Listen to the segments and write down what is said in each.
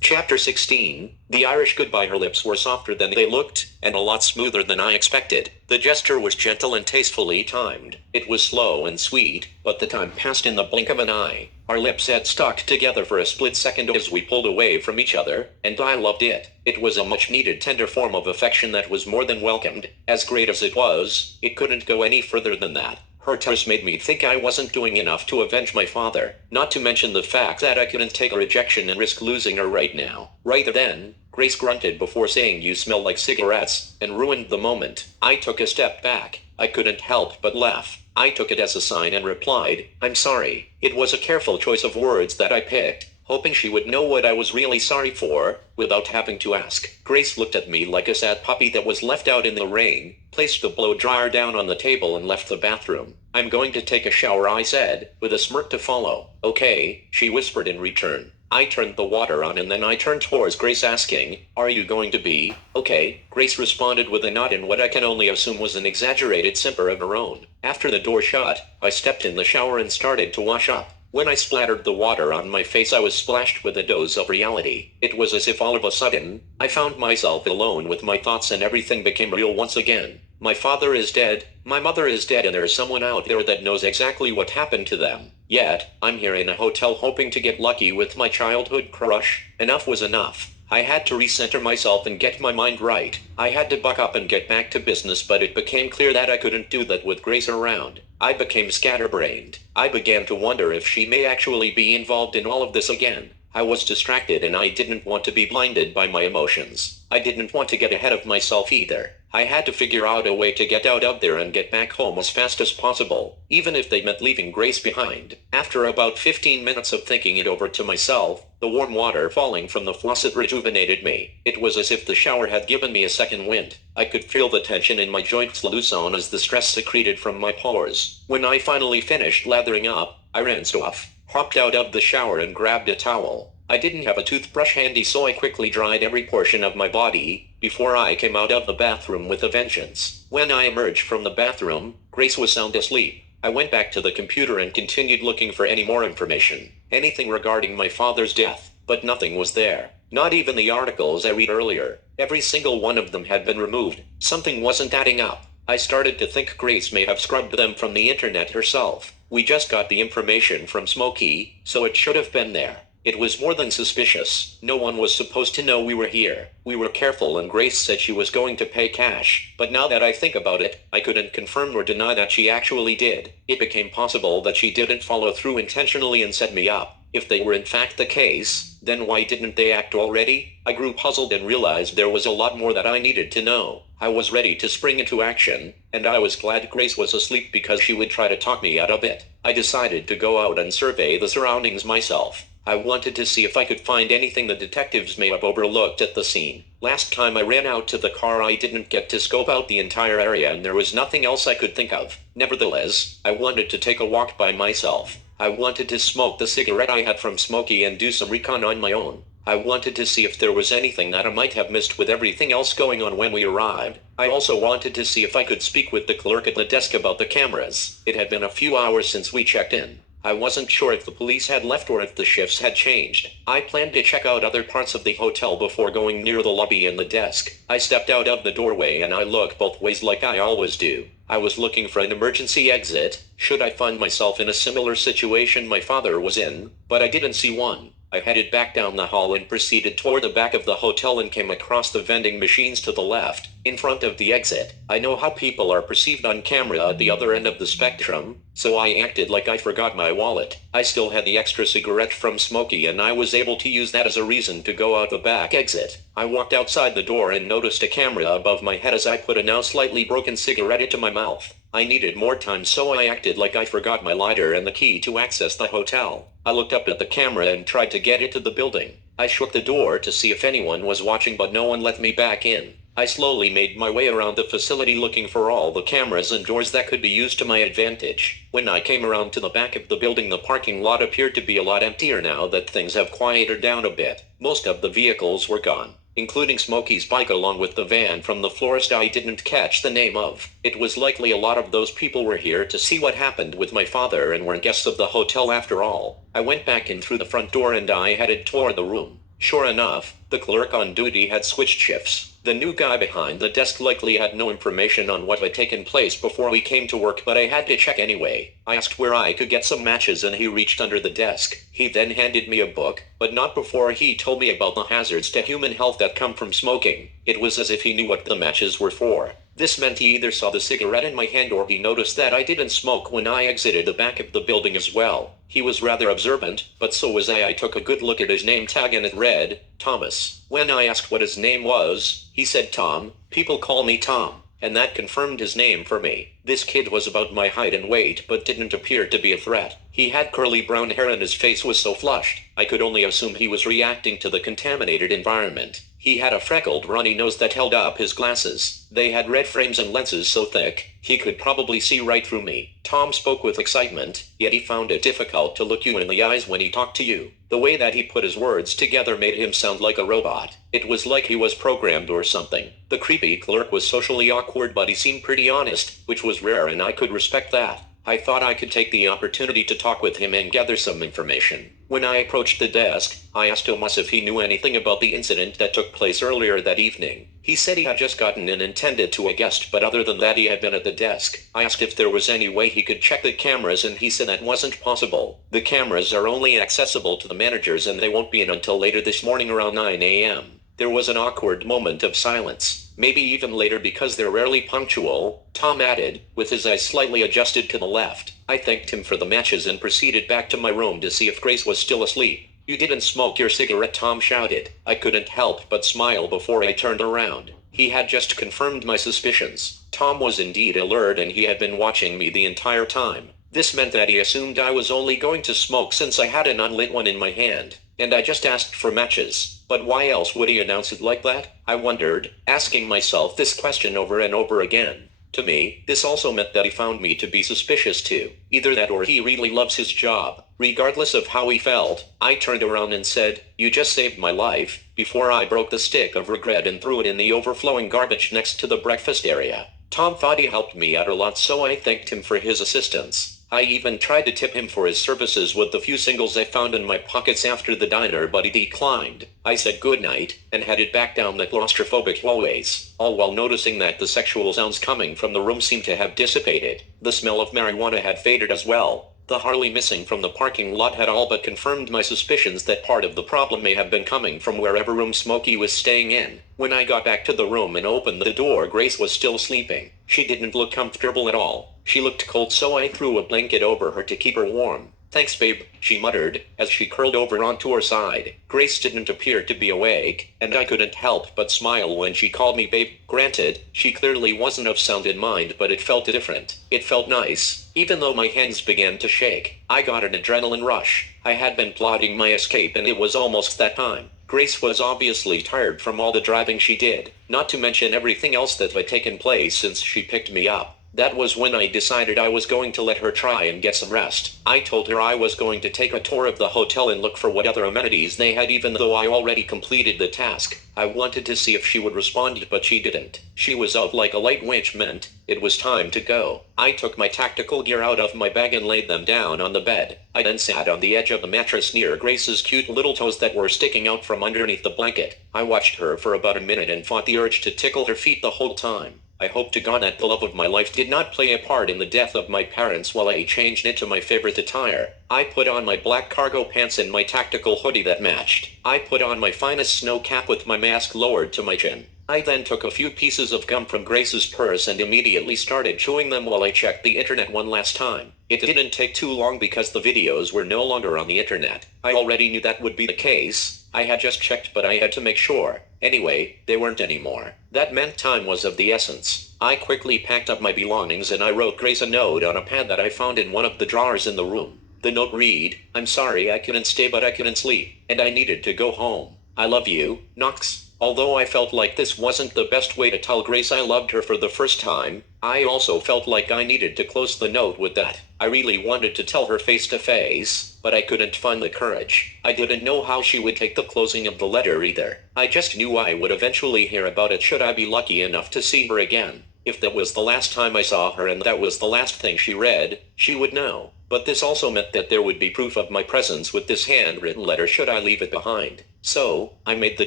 Chapter 16. The Irish goodbye. Her lips were softer than they looked, and a lot smoother than I expected. The gesture was gentle and tastefully timed. It was slow and sweet, but the time passed in the blink of an eye. Our lips had stuck together for a split second as we pulled away from each other, and I loved it. It was a much-needed tender form of affection that was more than welcomed. As great as it was, it couldn't go any further than that. Her touch made me think I wasn't doing enough to avenge my father, not to mention the fact that I couldn't take a rejection and risk losing her right now. Right then, Grace grunted before saying "You smell like cigarettes," and ruined the moment. I took a step back. I couldn't help but laugh. I took it as a sign and replied, "I'm sorry." It was a careful choice of words that I picked, hoping she would know what I was really sorry for, without having to ask. Grace looked at me like a sad puppy that was left out in the rain, placed the blow dryer down on the table and left the bathroom. "I'm going to take a shower," I said, with a smirk to follow. "Okay," she whispered in return. I turned the water on and then I turned towards Grace asking, "Are you going to be okay?" Grace responded with a nod in what I can only assume was an exaggerated simper of her own. After the door shut, I stepped in the shower and started to wash up. When I splattered the water on my face, I was splashed with a dose of reality. It was as if all of a sudden, I found myself alone with my thoughts and everything became real once again. My father is dead, my mother is dead, and there's someone out there that knows exactly what happened to them. Yet, I'm here in a hotel hoping to get lucky with my childhood crush. Enough was enough. I had to recenter myself and get my mind right. I had to buck up and get back to business, but it became clear that I couldn't do that with Grace around. I became scatterbrained. I began to wonder if she may actually be involved in all of this again. I was distracted and I didn't want to be blinded by my emotions. I didn't want to get ahead of myself either. I had to figure out a way to get out of there and get back home as fast as possible, even if they meant leaving Grace behind. After about 15 minutes of thinking it over to myself, the warm water falling from the faucet rejuvenated me. It was as if the shower had given me a second wind. I could feel the tension in my joints loosen as the stress secreted from my pores. When I finally finished lathering up, I rinsed off, hopped out of the shower and grabbed a towel. I didn't have a toothbrush handy, so I quickly dried every portion of my body before I came out of the bathroom with a vengeance. When I emerged from the bathroom, Grace was sound asleep. I went back to the computer and continued looking for any more information, anything regarding my father's death, but nothing was there. Not even the articles I read earlier. Every single one of them had been removed. Something wasn't adding up. I started to think Grace may have scrubbed them from the internet herself. We just got the information from Smokey, so it should have been there. It was more than suspicious. No one was supposed to know we were here. We were careful and Grace said she was going to pay cash. But now that I think about it, I couldn't confirm or deny that she actually did. It became possible that she didn't follow through intentionally and set me up. If they were in fact the case, then why didn't they act already? I grew puzzled and realized there was a lot more that I needed to know. I was ready to spring into action, and I was glad Grace was asleep because she would try to talk me out of it. I decided to go out and survey the surroundings myself. I wanted to see if I could find anything the detectives may have overlooked at the scene. Last time I ran out to the car, I didn't get to scope out the entire area and there was nothing else I could think of. Nevertheless, I wanted to take a walk by myself. I wanted to smoke the cigarette I had from Smokey and do some recon on my own. I wanted to see if there was anything that I might have missed with everything else going on when we arrived. I also wanted to see if I could speak with the clerk at the desk about the cameras. It had been a few hours since we checked in. I wasn't sure if the police had left or if the shifts had changed. I planned to check out other parts of the hotel before going near the lobby and the desk. I stepped out of the doorway and I looked both ways like I always do. I was looking for an emergency exit, should I find myself in a similar situation my father was in, but I didn't see one. I headed back down the hall and proceeded toward the back of the hotel and came across the vending machines to the left, in front of the exit. I know how people are perceived on camera at the other end of the spectrum, so I acted like I forgot my wallet. I still had the extra cigarette from Smokey and I was able to use that as a reason to go out the back exit. I walked outside the door and noticed a camera above my head as I put a now slightly broken cigarette into my mouth. I needed more time, so I acted like I forgot my lighter and the key to access the hotel. I looked up at the camera and tried to get into the building. I shook the door to see if anyone was watching, but no one let me back in. I slowly made my way around the facility looking for all the cameras and doors that could be used to my advantage. When I came around to the back of the building, the parking lot appeared to be a lot emptier now that things have quieted down a bit. Most of the vehicles were gone, including Smokey's bike along with the van from the florist I didn't catch the name of. It was likely a lot of those people were here to see what happened with my father and weren't guests of the hotel after all. I went back in through the front door and I headed toward the room. Sure enough, the clerk on duty had switched shifts. The new guy behind the desk likely had no information on what had taken place before we came to work, but I had to check anyway. I asked where I could get some matches and he reached under the desk. He then handed me a book, but not before he told me about the hazards to human health that come from smoking. It was as if he knew what the matches were for. This meant he either saw the cigarette in my hand or he noticed that I didn't smoke when I exited the back of the building as well. He was rather observant, but so was I. I took a good look at his name tag and it read, Thomas. When I asked what his name was, he said Tom. People call me Tom, and that confirmed his name for me. This kid was about my height and weight but didn't appear to be a threat. He had curly brown hair and his face was so flushed, I could only assume he was reacting to the contaminated environment. He had a freckled, runny nose that held up his glasses. They had red frames and lenses so thick, he could probably see right through me. Tom spoke with excitement, yet he found it difficult to look you in the eyes when he talked to you. The way that he put his words together made him sound like a robot. It was like he was programmed or something. The creepy clerk was socially awkward, but he seemed pretty honest, which was rare and I could respect that. I thought I could take the opportunity to talk with him and gather some information. When I approached the desk, I asked Thomas if he knew anything about the incident that took place earlier that evening. He said he had just gotten in and tended to a guest, but other than that he had been at the desk. I asked if there was any way he could check the cameras and he said that wasn't possible. The cameras are only accessible to the managers and they won't be in until later this morning around 9 a.m. There was an awkward moment of silence. Maybe even later because they're rarely punctual, Tom added, with his eyes slightly adjusted to the left. I thanked him for the matches and proceeded back to my room to see if Grace was still asleep. You didn't smoke your cigarette, Tom shouted. I couldn't help but smile before I turned around. He had just confirmed my suspicions. Tom was indeed alert and he had been watching me the entire time. This meant that he assumed I was only going to smoke since I had an unlit one in my hand, and I just asked for matches. But why else would he announce it like that? I wondered, asking myself this question over and over again. To me, this also meant that he found me to be suspicious too. Either that or he really loves his job. Regardless of how he felt, I turned around and said, "You just saved my life," before I broke the stick of regret and threw it in the overflowing garbage next to the breakfast area. Tom thought he helped me out a lot, so I thanked him for his assistance. I even tried to tip him for his services with the few singles I found in my pockets after the diner, but he declined. I said goodnight, and headed back down the claustrophobic hallways, all while noticing that the sexual sounds coming from the room seemed to have dissipated. The smell of marijuana had faded as well. The Harley missing from the parking lot had all but confirmed my suspicions that part of the problem may have been coming from wherever room Smokey was staying in. When I got back to the room and opened the door, Grace was still sleeping. She didn't look comfortable at all. She looked cold, so I threw a blanket over her to keep her warm. "Thanks, babe," she muttered, as she curled over onto her side. Grace didn't appear to be awake, and I couldn't help but smile when she called me babe. Granted, she clearly wasn't of sound in mind, but it felt different. It felt nice, even though my hands began to shake. I got an adrenaline rush. I had been plotting my escape and it was almost that time. Grace was obviously tired from all the driving she did, not to mention everything else that had taken place since she picked me up. That was when I decided I was going to let her try and get some rest. I told her I was going to take a tour of the hotel and look for what other amenities they had, even though I already completed the task. I wanted to see if she would respond, but she didn't. She was out like a light, which meant it was time to go. I took my tactical gear out of my bag and laid them down on the bed. I then sat on the edge of the mattress near Grace's cute little toes that were sticking out from underneath the blanket. I watched her for about a minute and fought the urge to tickle her feet the whole time. I hope to God that the love of my life did not play a part in the death of my parents while I changed into my favorite attire. I put on my black cargo pants and my tactical hoodie that matched. I put on my finest snow cap with my mask lowered to my chin. I then took a few pieces of gum from Grace's purse and immediately started chewing them while I checked the internet one last time. It didn't take too long because the videos were no longer on the internet. I already knew that would be the case. I had just checked, but I had to make sure. Anyway, they weren't anymore. That meant time was of the essence. I quickly packed up my belongings and I wrote Grace a note on a pad that I found in one of the drawers in the room. The note read, "I'm sorry I couldn't stay, but I couldn't sleep, and I needed to go home. I love you, Knox." Although I felt like this wasn't the best way to tell Grace I loved her for the first time, I also felt like I needed to close the note with that. I really wanted to tell her face to face, but I couldn't find the courage. I didn't know how she would take the closing of the letter either. I just knew I would eventually hear about it should I be lucky enough to see her again. If that was the last time I saw her and that was the last thing she read, she would know. but this also meant that there would be proof of my presence with this handwritten letter should I leave it behind. So, I made the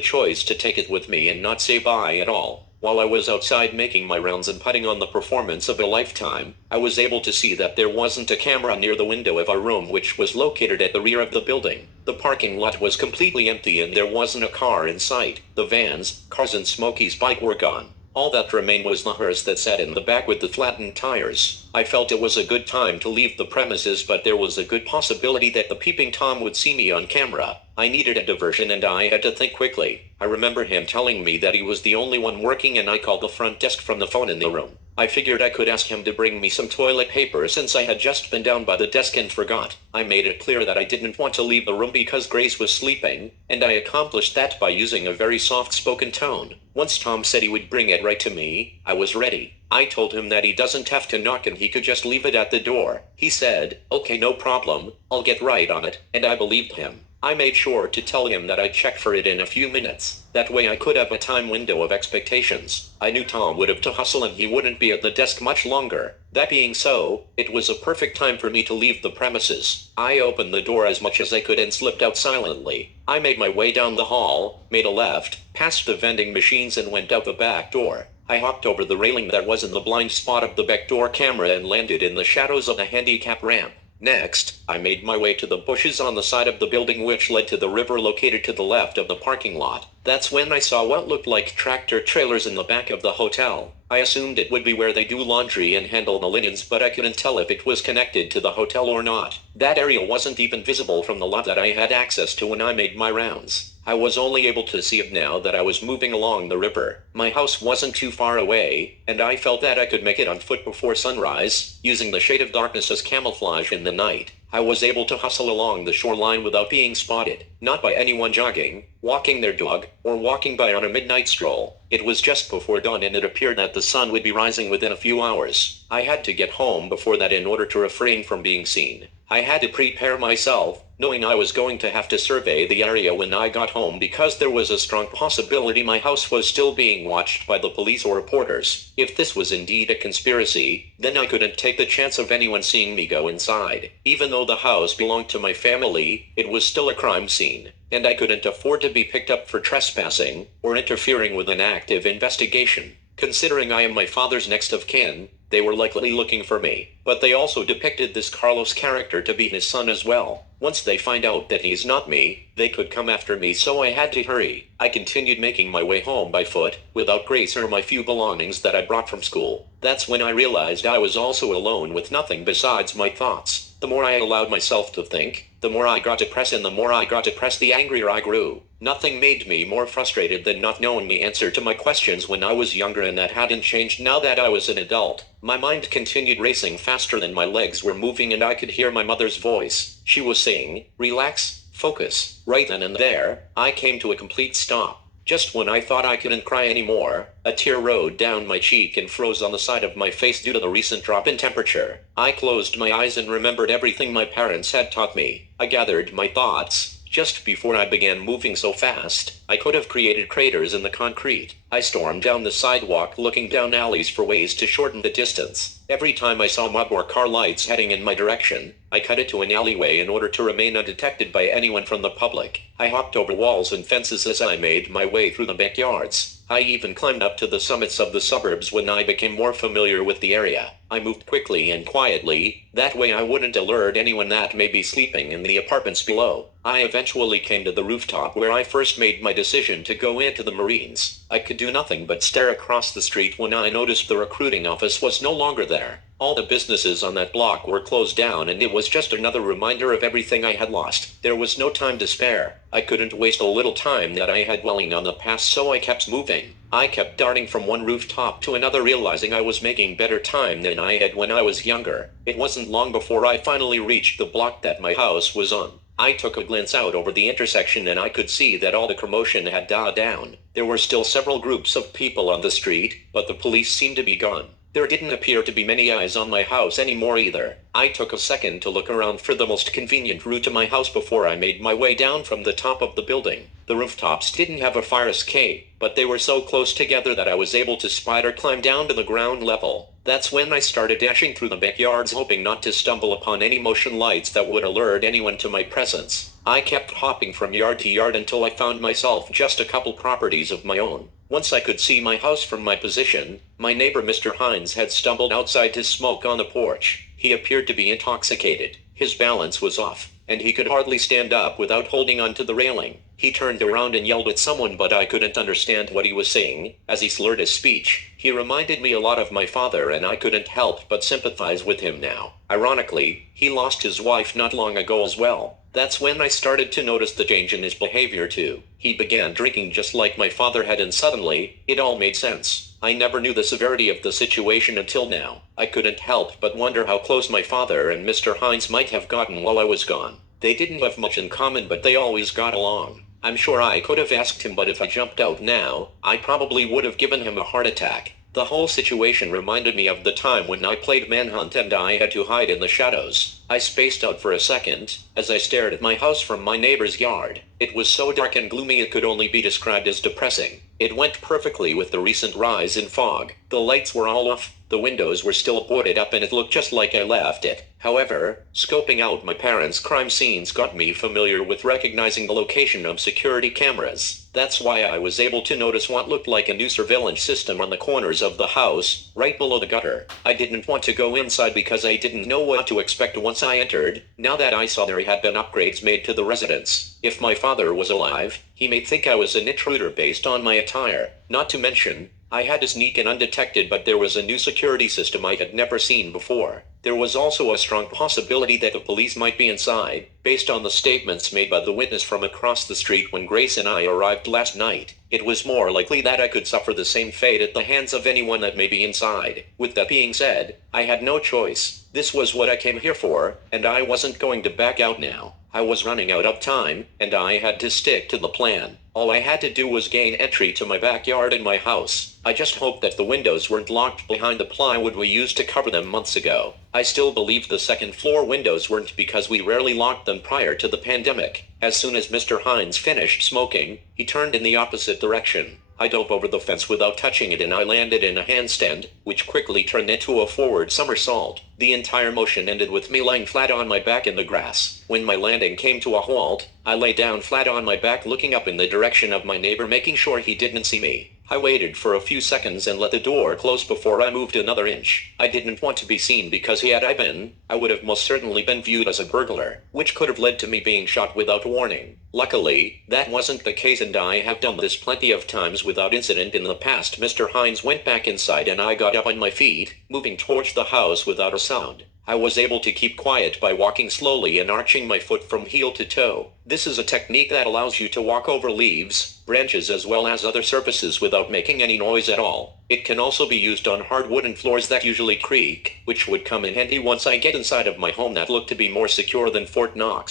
choice to take it with me and not say bye at all. While I was outside making my rounds and putting on the performance of a lifetime, I was able to see that there wasn't a camera near the window of our room, which was located at the rear of the building. The parking lot was completely empty and there wasn't a car in sight. The vans, cars and Smokey's bike were gone. All that remained was the hearse that sat in the back with the flattened tires. I felt it was a good time to leave the premises, but there was a good possibility that the peeping Tom would see me on camera. I needed a diversion and I had to think quickly. I remember him telling me that he was the only one working and I called the front desk from the phone in the room. I figured I could ask him to bring me some toilet paper since I had just been down by the desk and forgot. I made it clear that I didn't want to leave the room because Grace was sleeping, and I accomplished that by using a very soft-spoken tone. Once Tom said he would bring it right to me, I was ready. I told him that he doesn't have to knock and he could just leave it at the door. He said, "Okay, no problem, I'll get right on it," and I believed him. I made sure to tell him that I'd check for it in a few minutes. That way I could have a time window of expectations. I knew Tom would have to hustle and he wouldn't be at the desk much longer. That being so, it was a perfect time for me to leave the premises. I opened the door as much as I could and slipped out silently. I made my way down the hall, made a left, past the vending machines and went out the back door. I hopped over the railing that was in the blind spot of the back door camera and landed in the shadows of the handicap ramp. Next, I made my way to the bushes on the side of the building which led to the river located to the left of the parking lot. That's when I saw what looked like tractor trailers in the back of the hotel. I assumed it would be where they do laundry and handle the linens, but I couldn't tell if it was connected to the hotel or not. That area wasn't even visible from the lot that I had access to when I made my rounds. I was only able to see it now that I was moving along the river. My house wasn't too far away, and I felt that I could make it on foot before sunrise, using the shade of darkness as camouflage in the night. I was able to hustle along the shoreline without being spotted, not by anyone jogging, walking their dog, or walking by on a midnight stroll. It was just before dawn and it appeared that the sun would be rising within a few hours. I had to get home before that in order to refrain from being seen. I had to prepare myself, knowing I was going to have to survey the area when I got home because there was a strong possibility my house was still being watched by the police or reporters. If this was indeed a conspiracy, then I couldn't take the chance of anyone seeing me go inside. Even though the house belonged to my family, it was still a crime scene, and I couldn't afford to be picked up for trespassing or interfering with an active investigation. Considering I am my father's next of kin, they were likely looking for me, but they also depicted this Carlos character to be his son as well. Once they find out that he's not me, they could come after me, so I had to hurry. I continued making my way home by foot, without Grace or my few belongings that I brought from school. That's when I realized I was also alone with nothing besides my thoughts. The more I allowed myself to think, the more I got depressed, and the more I got depressed, the angrier I grew. Nothing made me more frustrated than not knowing the answer to my questions when I was younger, and that hadn't changed now that I was an adult. My mind continued racing faster than my legs were moving, and I could hear my mother's voice. She was saying, "Relax, focus." Right then and there, I came to a complete stop. Just when I thought I couldn't cry anymore, a tear rolled down my cheek and froze on the side of my face due to the recent drop in temperature. I closed my eyes and remembered everything my parents had taught me. I gathered my thoughts. Just before I began moving so fast, I could have created craters in the concrete. I stormed down the sidewalk, looking down alleys for ways to shorten the distance. Every time I saw mob or car lights heading in my direction, I cut it to an alleyway in order to remain undetected by anyone from the public. I hopped over walls and fences as I made my way through the backyards. I even climbed up to the summits of the suburbs when I became more familiar with the area. I moved quickly and quietly, that way I wouldn't alert anyone that may be sleeping in the apartments below. I eventually came to the rooftop where I first made my decision to go into the Marines. I could do nothing but stare across the street when I noticed the recruiting office was no longer there. All the businesses on that block were closed down, and it was just another reminder of everything I had lost. There was no time to spare. I couldn't waste a little time that I had dwelling on the past, so I kept moving. I kept darting from one rooftop to another, realizing I was making better time than I had when I was younger. It wasn't long before I finally reached the block that my house was on. I took a glance out over the intersection and I could see that all the commotion had died down. There were still several groups of people on the street, but the police seemed to be gone. There didn't appear to be many eyes on my house anymore either. I took a second to look around for the most convenient route to my house before I made my way down from the top of the building. The rooftops didn't have a fire escape, but they were so close together that I was able to spider climb down to the ground level. That's when I started dashing through the backyards, hoping not to stumble upon any motion lights that would alert anyone to my presence. I kept hopping from yard to yard until I found myself just a couple properties of my own. Once I could see my house from my position, my neighbor Mr. Hines had stumbled outside to smoke on the porch. He appeared to be intoxicated. His balance was off, and he could hardly stand up without holding onto the railing. He turned around and yelled at someone, but I couldn't understand what he was saying. As he slurred his speech, he reminded me a lot of my father, and I couldn't help but sympathize with him now. Ironically, he lost his wife not long ago as well. That's when I started to notice the change in his behavior too. He began drinking just like my father had, and suddenly, it all made sense. I never knew the severity of the situation until now. I couldn't help but wonder how close my father and Mr. Hines might have gotten while I was gone. They didn't have much in common, but they always got along. I'm sure I could have asked him, but if I jumped out now, I probably would have given him a heart attack. The whole situation reminded me of the time when I played Manhunt and I had to hide in the shadows. I spaced out for a second, as I stared at my house from my neighbor's yard. It was so dark and gloomy it could only be described as depressing. It went perfectly with the recent rise in fog. The lights were all off, the windows were still boarded up, and it looked just like I left it. However, scoping out my parents' crime scenes got me familiar with recognizing the location of security cameras. That's why I was able to notice what looked like a new surveillance system on the corners of the house, right below the gutter. I didn't want to go inside because I didn't know what to expect once I entered, now that I saw there had been upgrades made to the residence. If my father was alive, he may think I was an intruder based on my attire. Not to mention, I had to sneak in undetected, but there was a new security system I had never seen before. There was also a strong possibility that the police might be inside, based on the statements made by the witness from across the street when Grace and I arrived last night. It was more likely that I could suffer the same fate at the hands of anyone that may be inside. With that being said, I had no choice. This was what I came here for, and I wasn't going to back out now. I was running out of time, and I had to stick to the plan. All I had to do was gain entry to my backyard and my house. I just hoped that the windows weren't locked behind the plywood we used to cover them months ago. I still believed the second floor windows weren't, because we rarely locked them prior to the pandemic. As soon as Mr. Hines finished smoking, he turned in the opposite direction. I dove over the fence without touching it, and I landed in a handstand, which quickly turned into a forward somersault. The entire motion ended with me lying flat on my back in the grass. When my landing came to a halt, I lay down flat on my back, looking up in the direction of my neighbor, making sure he didn't see me. I waited for a few seconds and let the door close before I moved another inch. I didn't want to be seen, because had I been, I would have most certainly been viewed as a burglar, which could have led to me being shot without warning. Luckily, that wasn't the case, and I have done this plenty of times without incident in the past. Mr. Hines went back inside and I got up on my feet, moving towards the house without a sound. I was able to keep quiet by walking slowly and arching my foot from heel to toe. This is a technique that allows you to walk over leaves, branches, as well as other surfaces without making any noise at all. It can also be used on hard wooden floors that usually creak, which would come in handy once I get inside of my home that looked to be more secure than Fort Knox.